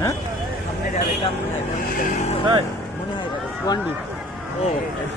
হ্যাঁ? তাই ওয়ানডি ও এই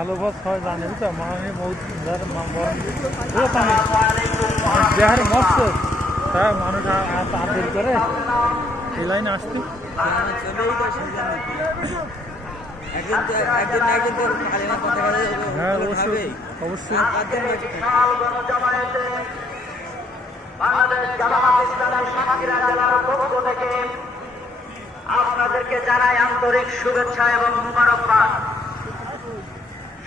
ভালো হয়, জানে, বুঝছ? মানে বহুত ধর দেহার মস্ত তা মানুষ আদর করে এই লাইনে আসতে। তো তো তো হ্যাঁ আপনাদেরকে জানাই আন্তরিক শুভেচ্ছা এবং মুবারকবাদ।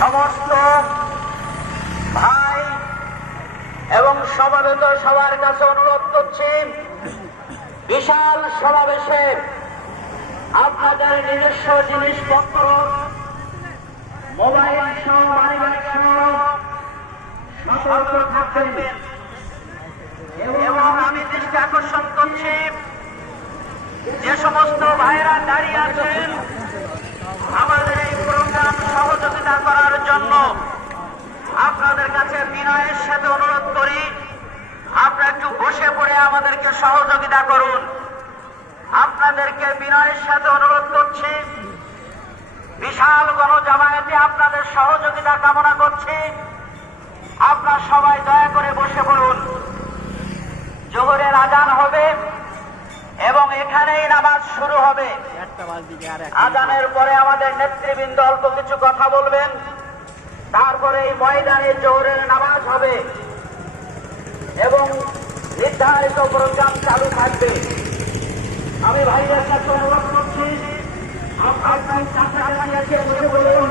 সমস্ত ভাই এবং সমাবেত সবার কাছে অনুরোধ করছি, বিশাল সমাবেশে আপনাদের নিজস্ব জিনিসপত্র, মোবাইল সহ মানিব্যাগ সহ সতর্ক থাকবেন এবং আমি দৃষ্টি আকর্ষণ করছি যে সমস্ত ভাইরা দাঁড়িয়ে আছেন সহযোগিতা করার জন্য আপনাদের কাছে বিনয়ের সাথে অনুরোধ করি, আপনারা একটু বসে পড়ে আমাদেরকে সহযোগিতা করুন। আপনাদেরকে বিনয়ের সাথে অনুরোধ করছি, বিশাল গণজামায়াতে আপনাদের সহযোগিতা কামনা করছি। আপনারা সবাই দয়া করে বসে পড়ুন। জোহরের আজান হবে। এবং এখানেই নামাজ শুরু হবে। আজানের পরে আমাদের নেতৃবৃন্দ অল্প কিছু কথা বলবেন। তারপরে এই ময়দানে জোহরের নামাজ হবে এবং নির্ধারিত প্রোগ্রাম চালু থাকবে। আমি ভাইয়ের কাছে অনুরোধ করছি, আপনার বলুন।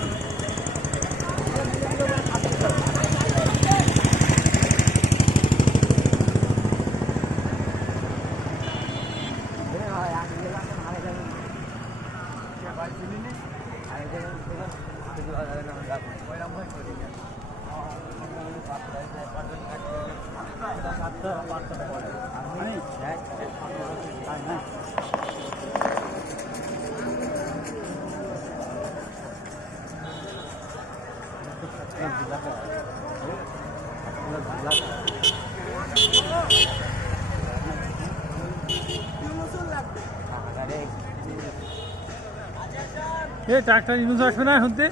এ ডাক্তার ইউনুস আসবে না শুনতে?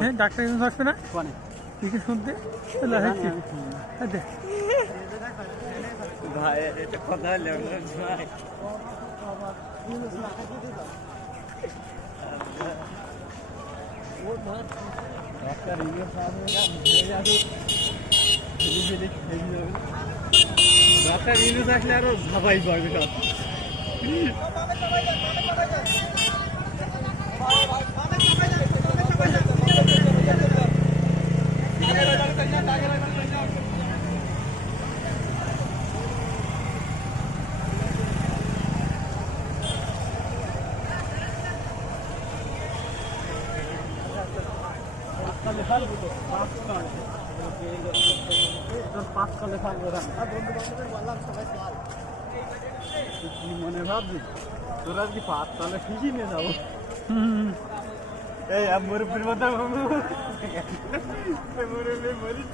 হ্যাঁ ডাক্তার ইউনুস আসবে না? টিকিট শুনতে? কথা হয়ে ডাক্তার ইউনুস আসলে আরও ঝাপাই পড়বে সব পাঁচ কালে মনে ভাবছি তোরা কি পাঁচ তালে ঠিকই নিয়ে যাব এই মুরব্বীর মতো মুরব্বী মরিস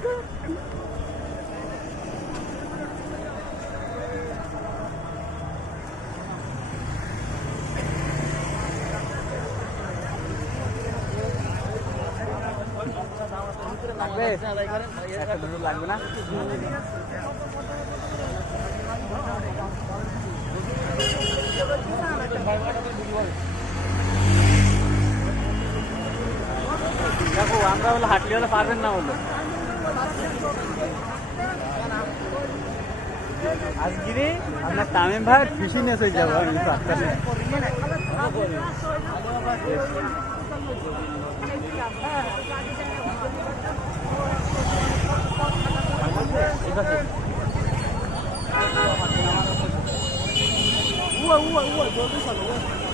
তো। লাগবে না দেখো, আমরা হলো হাঁটলে হলে পারবেন না বলল আজকে আপনার তামিম ভাই ফিশি নিয়ে চলে যাব আমি রাস্তাতে ঠিক আছে ভাই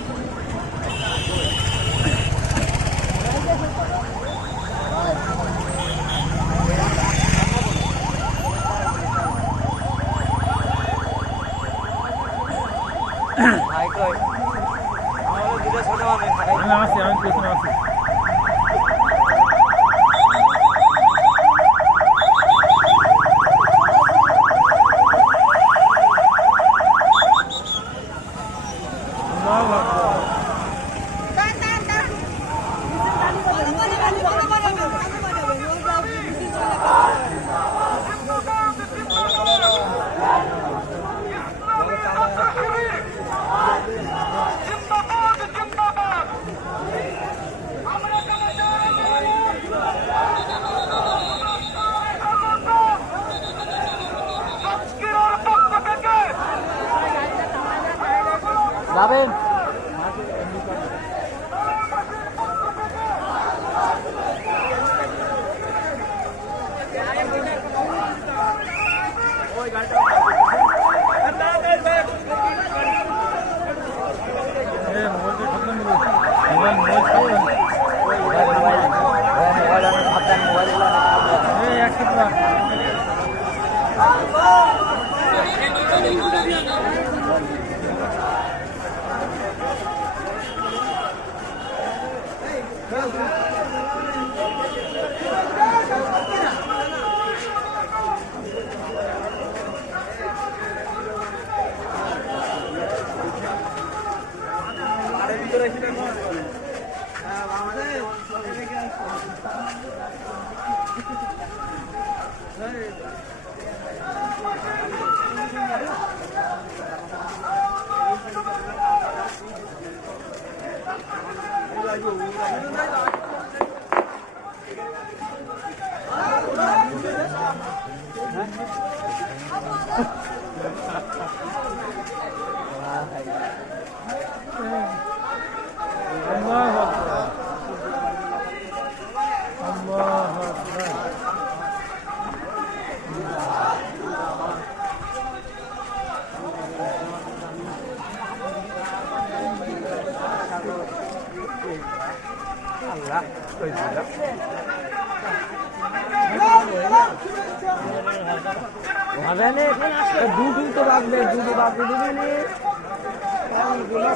দুধ তো রাখবে দুধ রাখবে দুধ নিয়ে।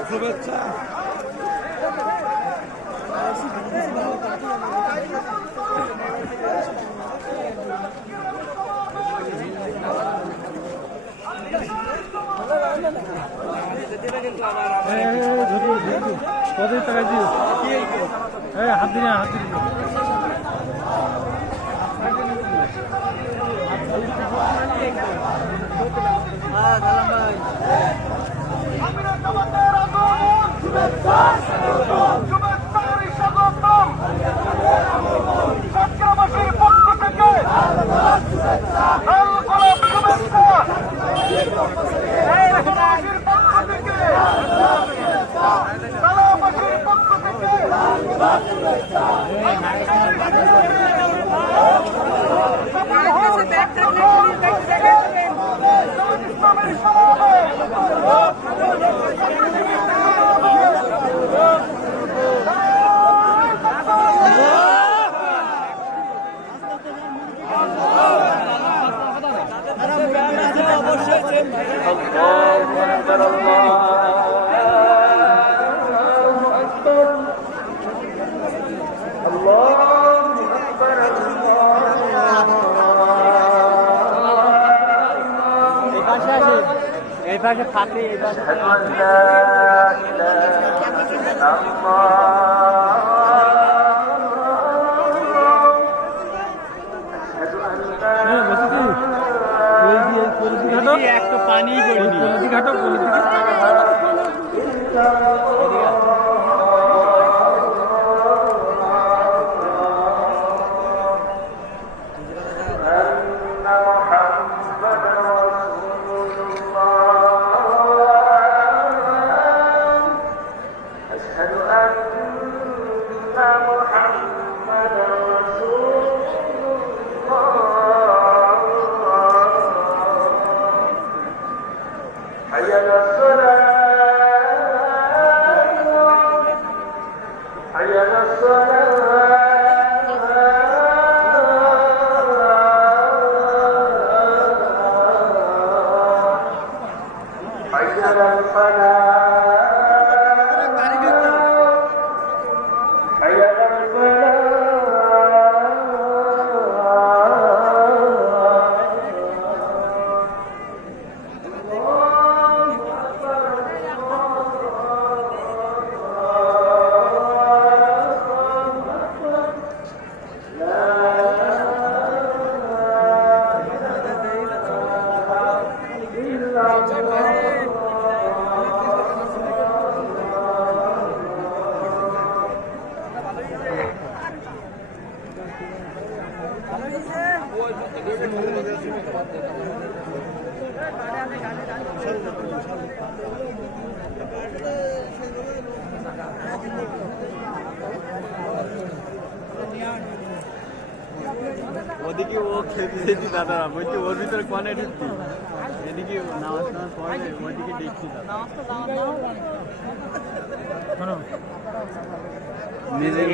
শুভেচ্ছা কত টাকা দিও? এই হাত দিন হাত দিন হ্যাঁ সালাম ভাই সত্যাবাসীর পক্ষ থেকে লাল গোলাপ শুভেচ্ছা সত্যাবাসীর পক্ষ থেকে সালাবাসীর পক্ষ থেকে ইসলামের সমাবেশ এই পাশে আসে এই পাশে ফাঁকি এই পাশে একটা পানি করিনি কলসি حينا الصلاة. ওদিকে ও খেতে দিয়েছি দাদারা বলছি ওর ভিতরে কনে ঢুকছি এদিকে নামাজ নামাজ পড়ে ওইদিকে দেখছি দাদা। নিজের